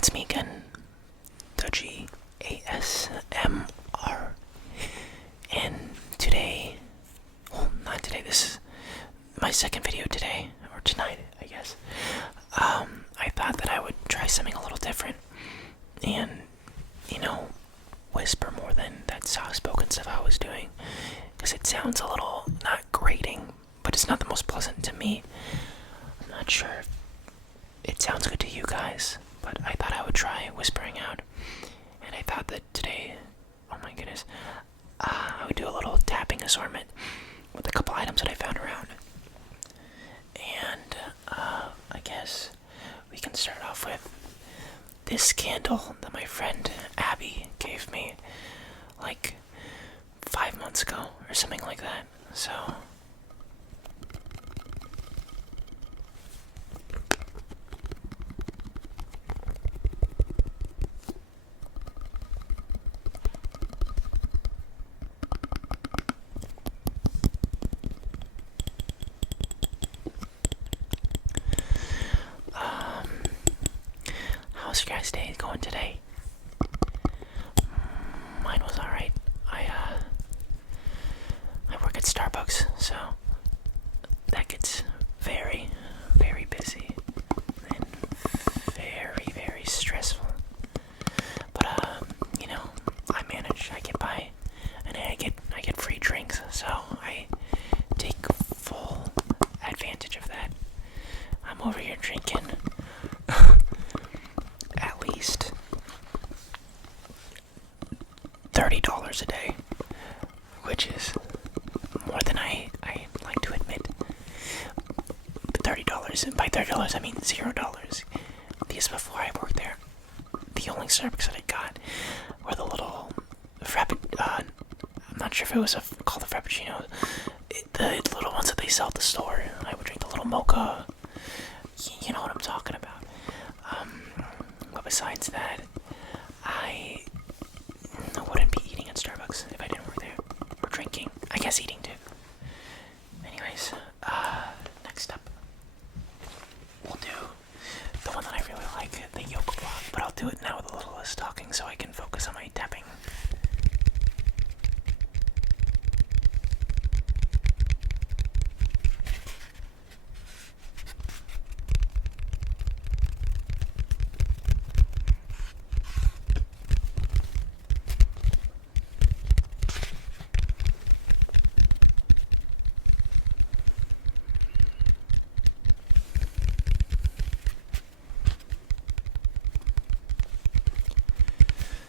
It's me again, Dodgy ASMR. And today, well, not today, this is my second video today, or tonight, I guess. I thought that I would try something a little different and, whisper more than that soft-spoken stuff I was doing. Because it sounds a little, not grating, but it's not the most pleasant to me. I'm not sure if it sounds good to you guys, but I thought I would try whispering out. And I thought that today, oh my goodness, I would do a little tapping assortment with a couple items that I found around. And I guess we can start off with this candle that my friend Abby gave me like 5 months ago or something like that. So how's your guys' day going today? Mine was alright. I work at Starbucks, so that gets very, very busy and very, very stressful. But I manage. I get by, and I get free drinks, so I take full advantage of that. I'm over here drinking at least $30 a day, which is more than I like to admit. But $30, and by $30 I mean $0. Because before I worked there, the only Starbucks that I got were the little I'm not sure if it was called a Frappuccino. The little ones that they sell at the store. I would drink the little mocha. You know what I'm talking about. But besides that, I wouldn't be eating at Starbucks if I didn't work there. Or drinking. I guess eating too. Anyways, next up, we'll do the one that I really like, the yoga block. But I'll do it now with a little less talking so I can focus on my tapping.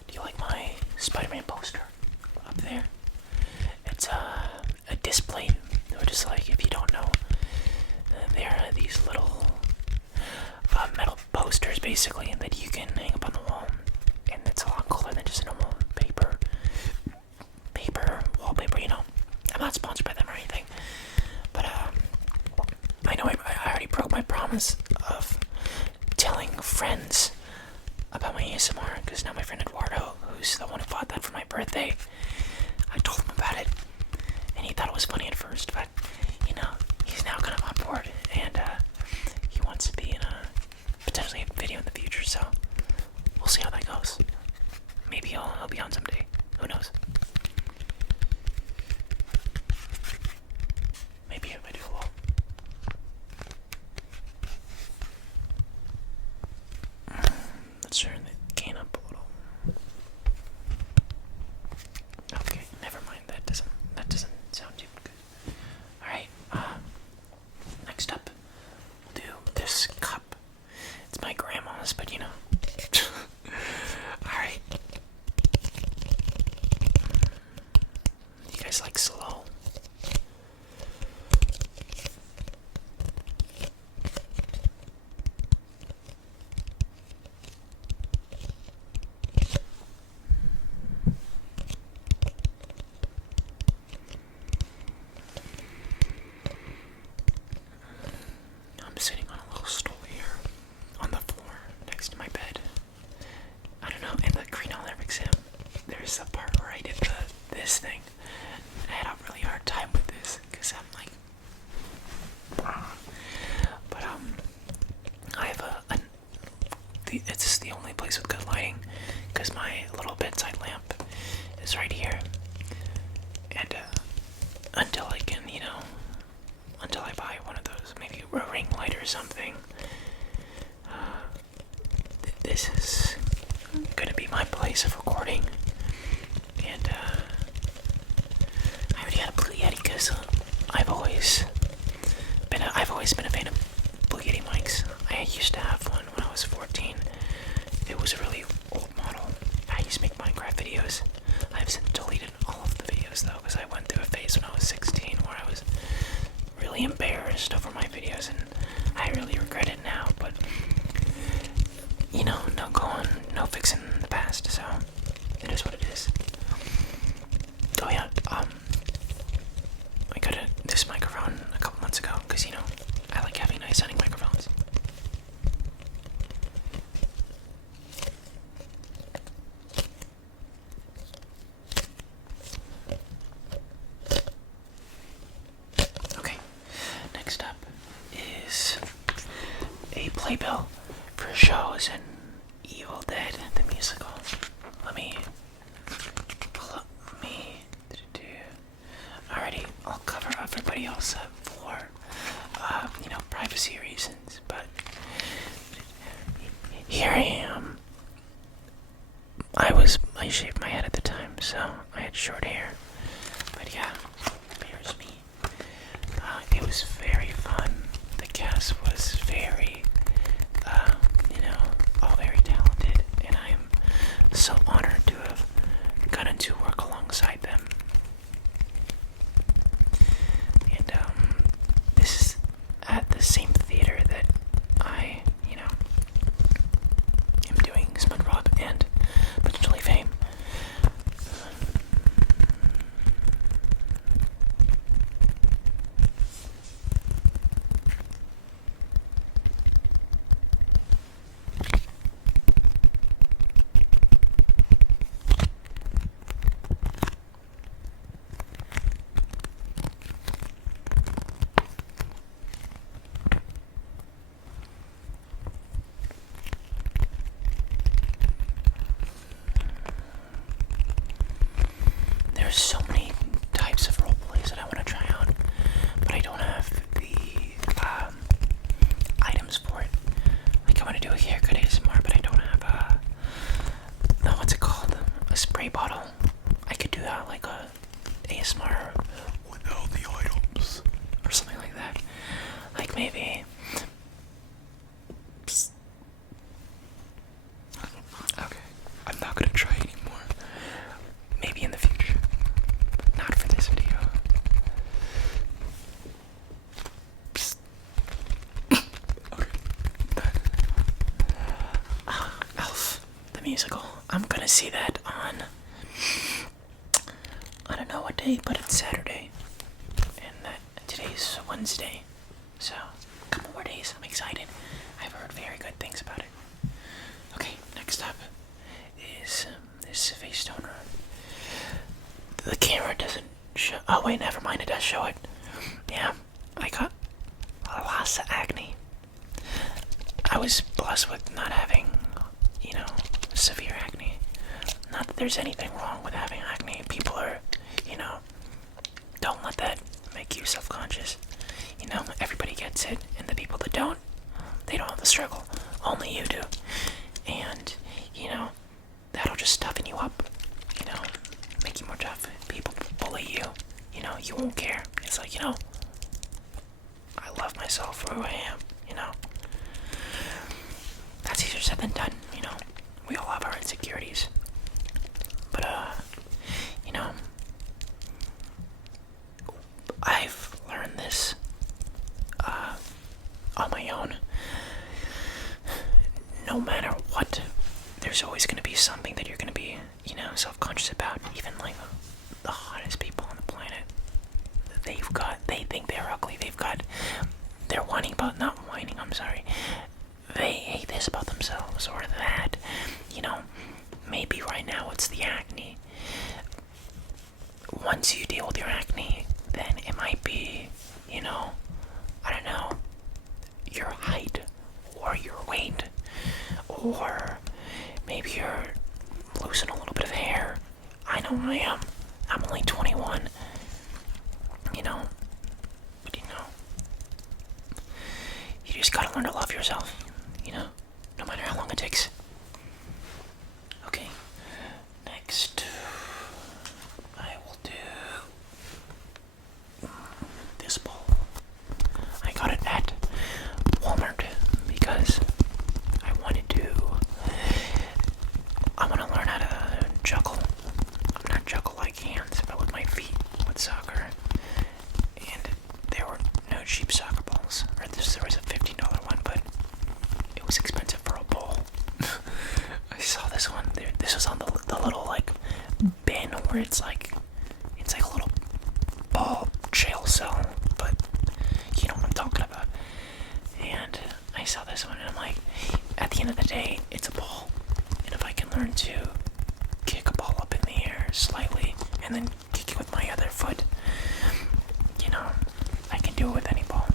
Do you like my Spider-Man poster up there? It's a display, or just like, if you don't know, there are these little metal posters basically that you can hang up on the wall, and it's a lot cooler than just a normal paper wallpaper. I'm not sponsored by them or anything, but I know I already broke my promise of telling friends about my ASMR, because now my friend Eduardo, who's the one who bought that for my birthday, I told him about it, and he thought it was funny at first, but he's now kind of on board, and he wants to be in potentially a video in the future, so we'll see how that goes. Maybe he'll be on someday, who knows. Maybe if I do a little. Let's turn the gain up a little. Okay, never mind. That doesn't sound too good. All right. a ring light or something. This is gonna be my place of recording, and I already had a Blue Yeti because I've always been a fan of Blue Yeti mics. I used to have one when I was 14. It was a really old model. I used to make Minecraft videos. I've since deleted all of the videos though, because I went through a phase when I was 16 where I was really embarrassed over my videos, and I really regret it now. But you know, no fixing the past, so it is what it is. Oh yeah, I got this microphone a couple months ago because, you know, I like having nice sounding microphones. Okay, next up is a playbill for shows and Evil Dead, the musical. Let me pull up Alrighty, I'll cover everybody else up for, you know, privacy reasons, but here I am. I shaved my head at the time, so I had short hair. But yeah, here's me. It was very fun. The cast was very, you know, all very talented, and I am so honored to have gotten to work alongside them. And this is at the same theater that I, you know, am doing SpongeBob and potentially Fame. There's so many types of role plays that I want to try out, but I don't have the items for it. Like, I want to do a haircut ASMR, but I don't have no, what's it called? A spray bottle. I could do that, like a ASMR without the items, or something like that. Like maybe. Psst. Okay, I'm not gonna try anymore. Maybe in the future. Not for this video. Psst. Okay. Elf, the musical. I'm gonna see that on, I don't know what day, but it's Saturday. And today's Wednesday. So, a couple more days. I'm excited. I've heard very good things about it. Okay, next up is this face toner. The camera doesn't show. Oh wait, never mind. It does show it. Yeah, I got lots of acne. I was blessed with not having, you know, severe acne. Not that there's anything wrong with having acne. People are, you know, don't let that make you self-conscious. You know, everybody gets it, and the people that don't, they don't have the struggle. Only you do. And, you know, that'll just toughen you up. You know, make you more tough. People bully you. You know, you won't care. It's like, you know, I love myself for who I am, you know. That's easier said than done, you know. We all have our insecurities. But, you know, I've learned this, on my own. No matter what, there's always going to be something that you're going to be, you know, self-conscious about. Even, like, the hottest people on the planet. They think they're ugly. They're whining about, not whining, I'm sorry. They hate this about themselves or that. You know, maybe right now it's the acne. Once you deal with your acne, then it might be, you know, I don't know, your height or your weight, or maybe you're losing a little bit of hair. I know I am. I'm only 21. You know, but you know, just gotta learn to love yourself, you know, no matter how long it takes. Okay, next I will do this ball. I got it at Walmart because I want to learn how to juggle. I'm not juggle like hands, but with my feet with soccer. And there were no cheap soccer balls. Or there was a $15 one, but it was expensive for a ball. I saw this one. This was on the little like bin where it's like a little ball jail cell, but you know what I'm talking about. And I saw this one, and I'm like, at the end of the day, it's a ball. And if I can learn to kick a ball up in the air slightly, and then kick it with my other foot, you know, I can do it with any ball.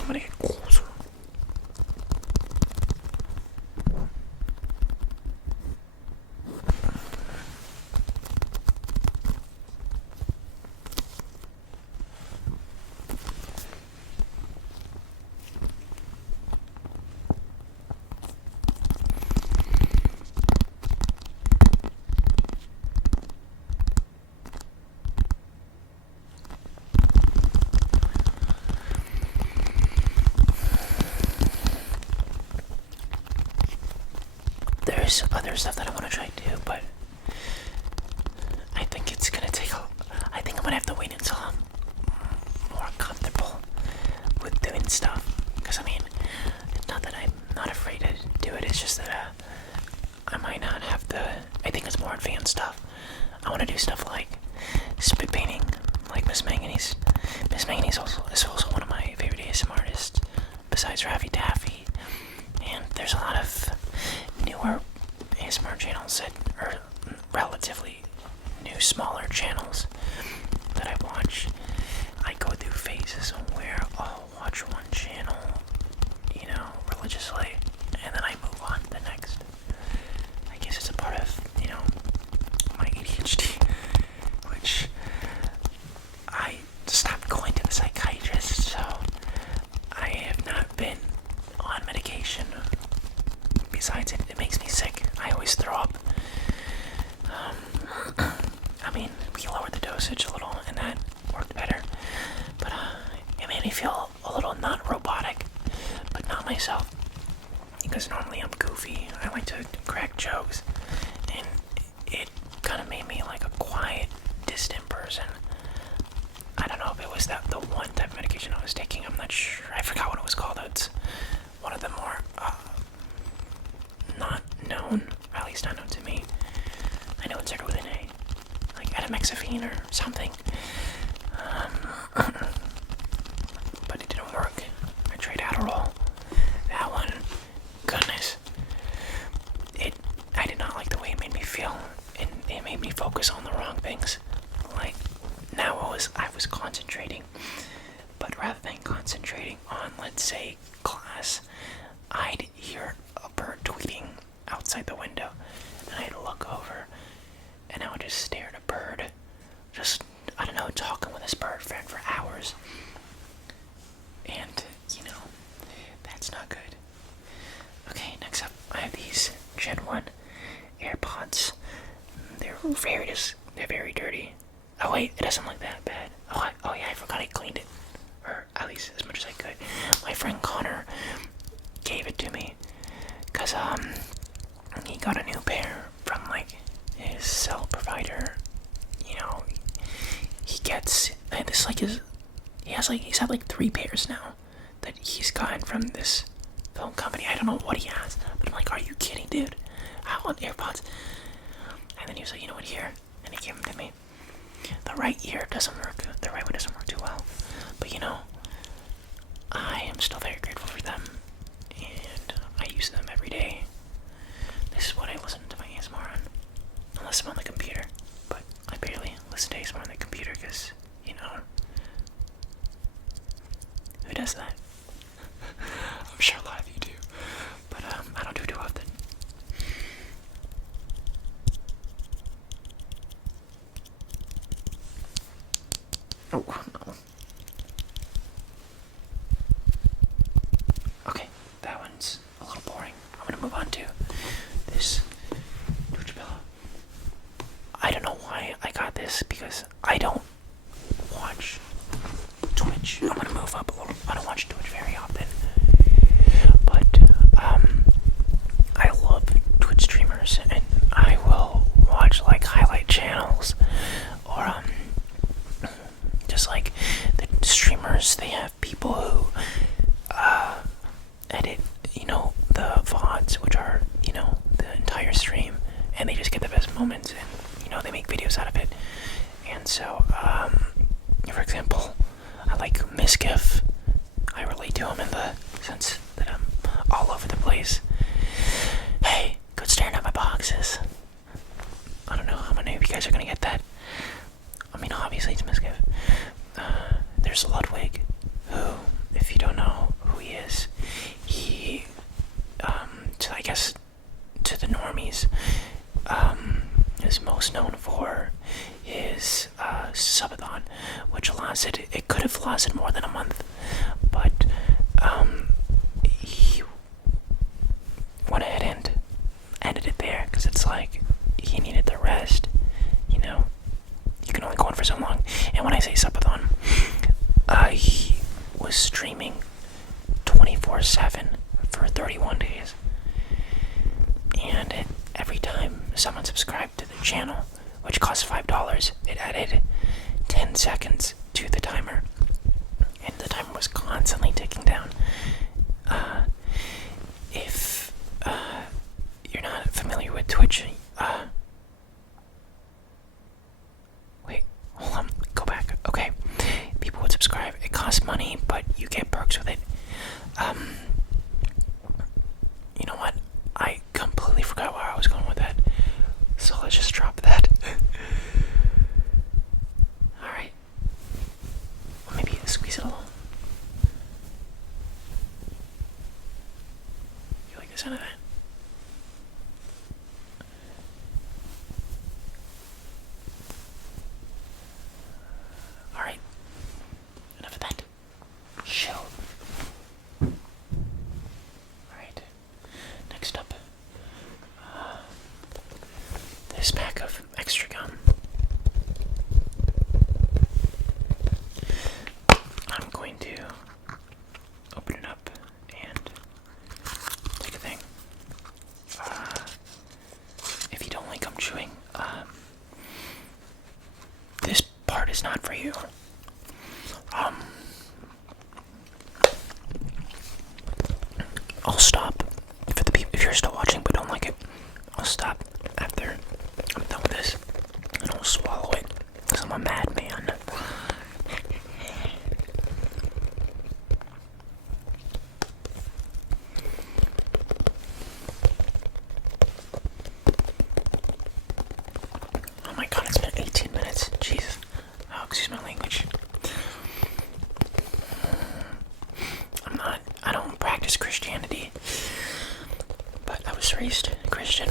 I'm gonna get closer. There's other stuff that I want to try too, but I think it's gonna take I think I'm gonna have to wait until I'm more comfortable with doing stuff. Because I mean, it's not that I'm not afraid to do it, it's just that I might not have I think it's more advanced stuff. I want to do stuff like spit painting, like Miss Manganese. Miss Manganese is also one of my favorite ASMR artists, besides Raffy Taffy. And there's a lot of newer ASMR channels that are relatively new, smaller channels that I watch. I go through phases where I'll watch one channel, you know, religiously, and then I move on to the next. I guess it's a part of, you know, my ADHD, which I stopped going to the psychiatrist, so I have not been on medication. Besides, it makes me sick. I always throw up. I mean, we lowered the dosage a little, and that worked better. But it made me feel a little not robotic, but not myself. Because normally I'm goofy. I like to crack jokes, and it kind of made me like a quiet, distant person. I don't know if it was the one type of medication I was taking. I'm not sure. I forgot what it was called. It's one of the more not known, at least not known to me. I know it started with an A, like atamexaphene or something. But it didn't work. I tried Adderall. That one, goodness, I did not like the way it made me feel, and it made me focus on the wrong things. Like now I was concentrating, but rather than concentrating on, let's say, class, I'd hear a bird tweeting outside the window, and I'd look over, and I would just stare at a bird, just, I don't know, talking with this bird friend for hours. And, you know, that's not good. Okay, next up, I have these Gen 1 AirPods. They're very dirty. Oh wait, it doesn't look that bad. Oh yeah, I forgot I cleaned it. Or at least as much as I could. My friend Connor gave it to me because he got a new pair from like his cell provider. You know, he's had like 3 pairs now that he's gotten from this phone company. I don't know what he has, but I'm like, are you kidding, dude? I want AirPods. And then he was like, you know what, here, and he gave them to me. The right ear doesn't work. The right one doesn't work too well, but you know, I am still very grateful for them, and I use them every day. This is what I listen to my ASMR on, unless I'm on the computer. But I barely listen to ASMR on the computer because, you know, who does that? I'm sure a lot of you do, but I don't do it too often. Oh no. sounds a little boring. I'm gonna move on to this Twitch pillow. I don't know why I got this because I don't watch Twitch. I'm gonna move up a little. I don't watch Twitch very often, but I love Twitch streamers, and I will watch like highlight channels or just like the streamers. They have people who edit, the VODs, which are the entire stream, and they just get the best moments, and they make videos out of it. And so, for example, I like Misgif. I relate to him in the sense that I'm all over the place. Hey, quit staring at my boxes. I don't know how many of you guys are gonna get that. I mean, obviously it's Misgif. There's Ludwig, who, if you don't know who he is, he, I guess, to the normies, is most known for his subathon, which it could have lasted more than a month, but he went ahead and ended it there because it's like he needed the rest. You can only go on for so long. And when I say subathon, he was streaming 24/7 for 31 days, and every time someone subscribed to the channel, which cost $5, it added 10 seconds to the timer, and the timer was constantly ticking down. If you're not familiar with Twitch, wait, hold on, go back. Okay, people would subscribe. It costs money, but you get perks with it. You know what? I completely forgot where I was going with that. So let's just drop that. Alright. Or maybe squeeze it a little. You like the sound of that? Alright. Enough of that. Chill. Alright. Next up. This pack of extra gum. I'm going to open it up and take a thing. If you don't like gum chewing, this part is not for you. I'll stop if you're still watching but don't like it. I'll stop after I'm done with this, and I'll swallow it because I'm a madman. Oh my god, it's been 18 minutes. Jesus. Oh, excuse my language. I don't practice Christianity, but I was raised Christian,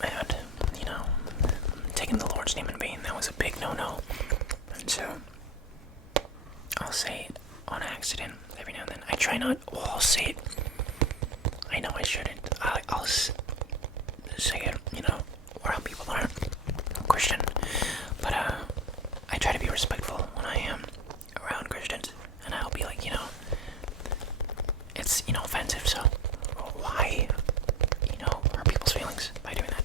and taking the Lord's name in vain, that was a big no-no. And so I'll say it on accident every now and then. I try not. Well, I'll say it. I know I shouldn't. I'll say it, around people that aren't Christian, but I try to be respectful when I am around Christians, and I'll be like, it's offensive, so why hurt people's feelings by doing that?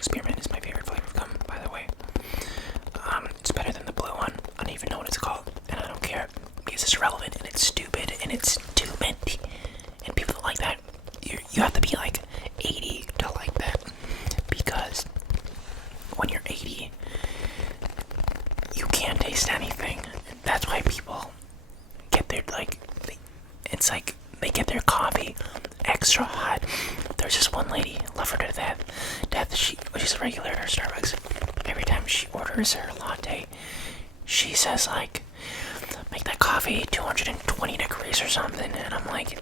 Spearmint is my favorite flavor of gum, by the way. It's better than the blue one. I don't even know what it's called, and I don't care because it's irrelevant and it's stupid and it's too minty. And people that like that, you have to be like 80 to like that, because when you're 80, you can't taste anything. That's why people get their they get their coffee extra hot. There's this one lady, love her to death. She's a regular at Starbucks. Every time she orders her latte, she says make that coffee 220 degrees or something, and I'm like,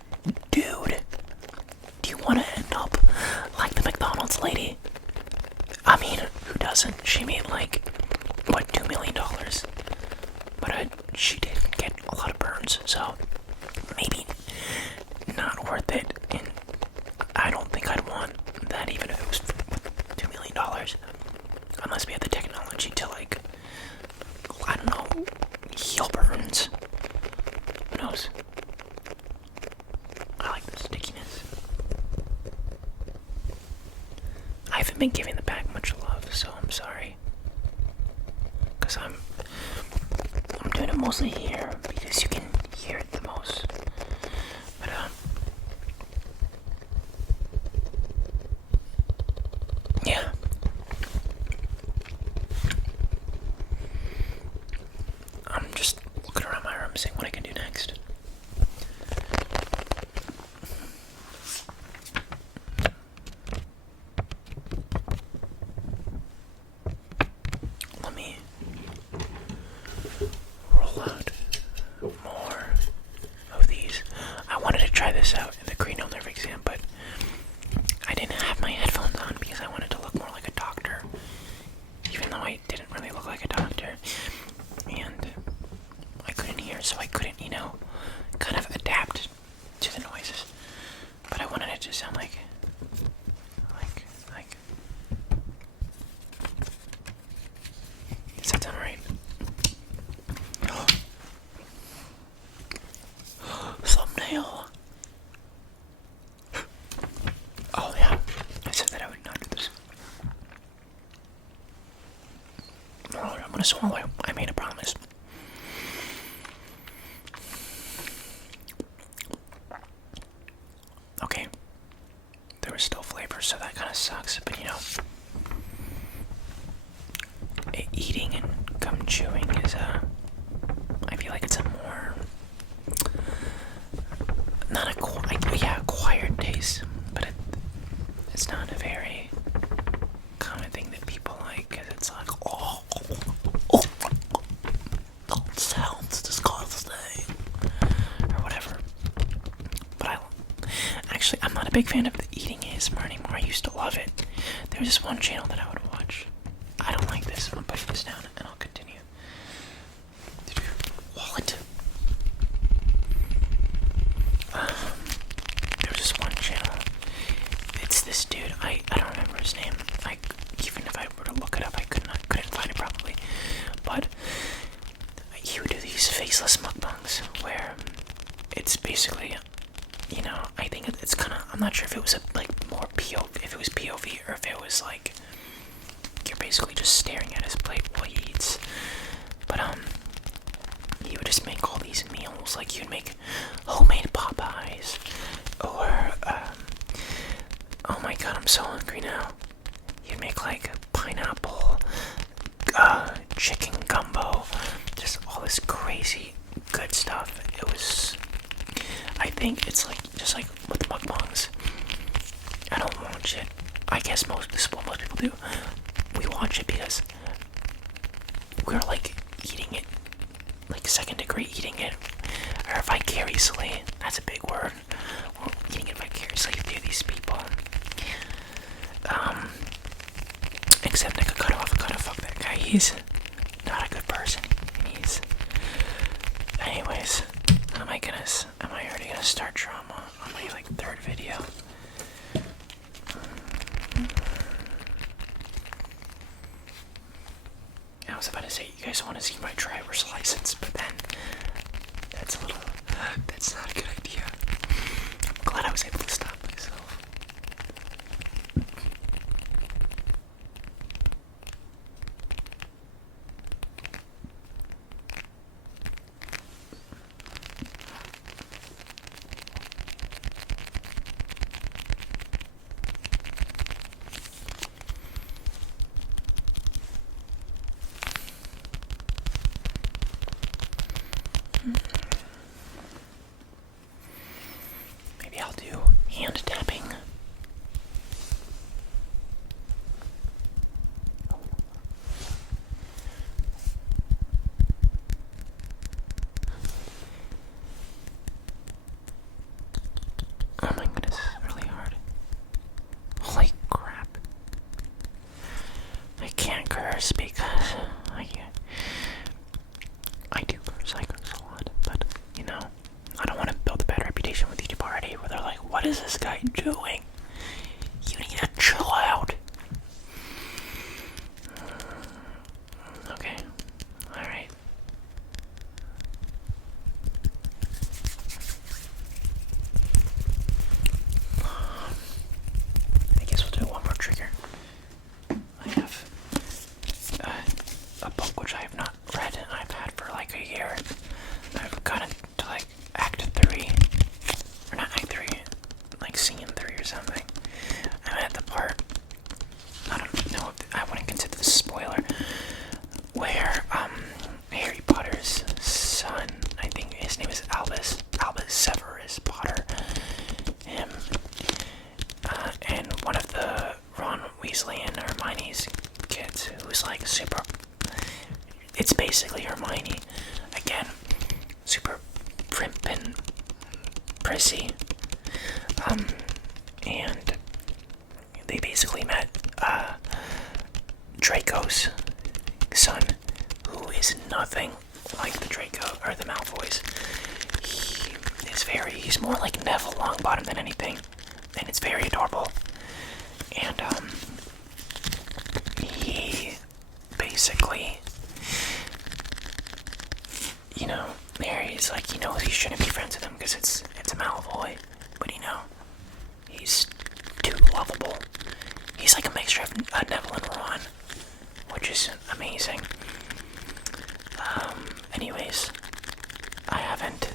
dude, do you want to end up like the McDonald's lady? I mean, who doesn't? She made $2 million. but she did get a lot of burns, so maybe not worth it. And I don't think I'd want that even if it was $2 million, unless we had the technology to, like, I don't know, heal burns. Who knows? I like the stickiness. I haven't been giving the bag much love, so I'm sorry. Because I'm doing it mostly here because you can hear it the most. But yeah. I'm just looking around my room seeing what I can do next. Let me roll out more of these. I wanted to try this out in the cranial nerve exam, but I didn't have my headphones on because I wanted to look more like a doctor, even though I didn't really look like a doctor, and I couldn't hear, so I couldn't, kind of adapt to the noises. But I wanted it to sound like. Does that sound right? Thumbnail. Oh yeah, I said that I would not do this. I'm gonna swallow it. I made a promise. Okay. There was still flavor, so that kind of sucks, but eating and gum chewing is I feel like it's a more, not acquired taste, but it's not a very common thing that people like, because it's like, oh, that sounds disgusting, or whatever. But I'm not a big fan of the eating ASMR anymore. I used to love it. There was this one channel that I would watch. I don't like this. I'm putting this down and I'll continue. Wallet. There was this one channel. It's this dude. I don't remember his name. Even if I were to look it up, I couldn't find it probably. But he would do these faceless mukbangs where it's basically, I think it's kind of, I'm not sure if it was more POV, if it was POV or if it was like, you're basically just staring at his plate while he eats. But he would just make all these meals, like you'd make homemade Popeyes, or oh my god, I'm so hungry now. You'd make like pineapple, chicken gumbo, just all this crazy good stuff. I think it's just like with mukbangs. I don't watch it. I guess this is what most people do. We watch it because we're like eating it, like second degree eating it, or vicariously. That's a big word. We're eating it vicariously through these people. Except I could cut off, fuck that guy. He's not a good person. Anyways, am I already gonna start drama on my third video? I was about to say, you guys want to see my driver's license, but then that's not a good idea. I'm glad I was able to stop myself. Maybe I'll do hand tapping. Oh my goodness, this is really hard. Holy crap. I can't curse because I do where Harry Potter's son, I think his name is Albus Severus Potter, him, and one of the Ron Weasley and Hermione's kids, who's like super. It's basically Hermione, again, super primp and prissy, and they basically met Draco's son, who is nothing like the Draco or the Malfoys. He's more like Neville Longbottom than anything, and it's very adorable. And he basically, Harry's like, he shouldn't be friends with him because it's a Malfoy, but he's too lovable. He's like a mixture of Neville and Ron, which is amazing. Anyways, I haven't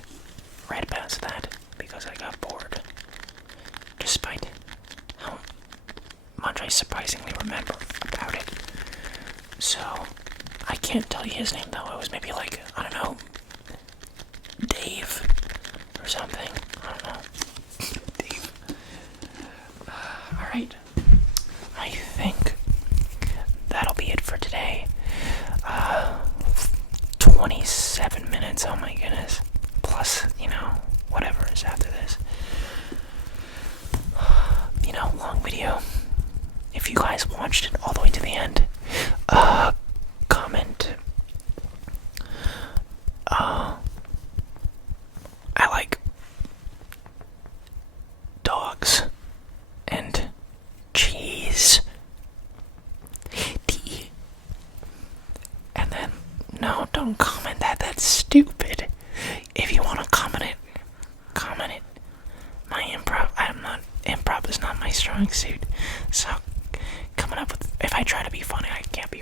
read past that because I got bored, despite how much I surprisingly remember about it. So, I can't tell you his name though. It was maybe like, I don't know, Dave or something. I don't know. Dave. Alright. I think that'll be it for today. 27 minutes, oh my goodness. Plus, whatever is after this. Long video. If you guys watched it all the way to the end, comment. I like dogs and cheese. And then, no, don't comment that. That's stupid. If you want to comment it. My improv is not my strong suit. So, coming up with, if I try to be funny, I can't be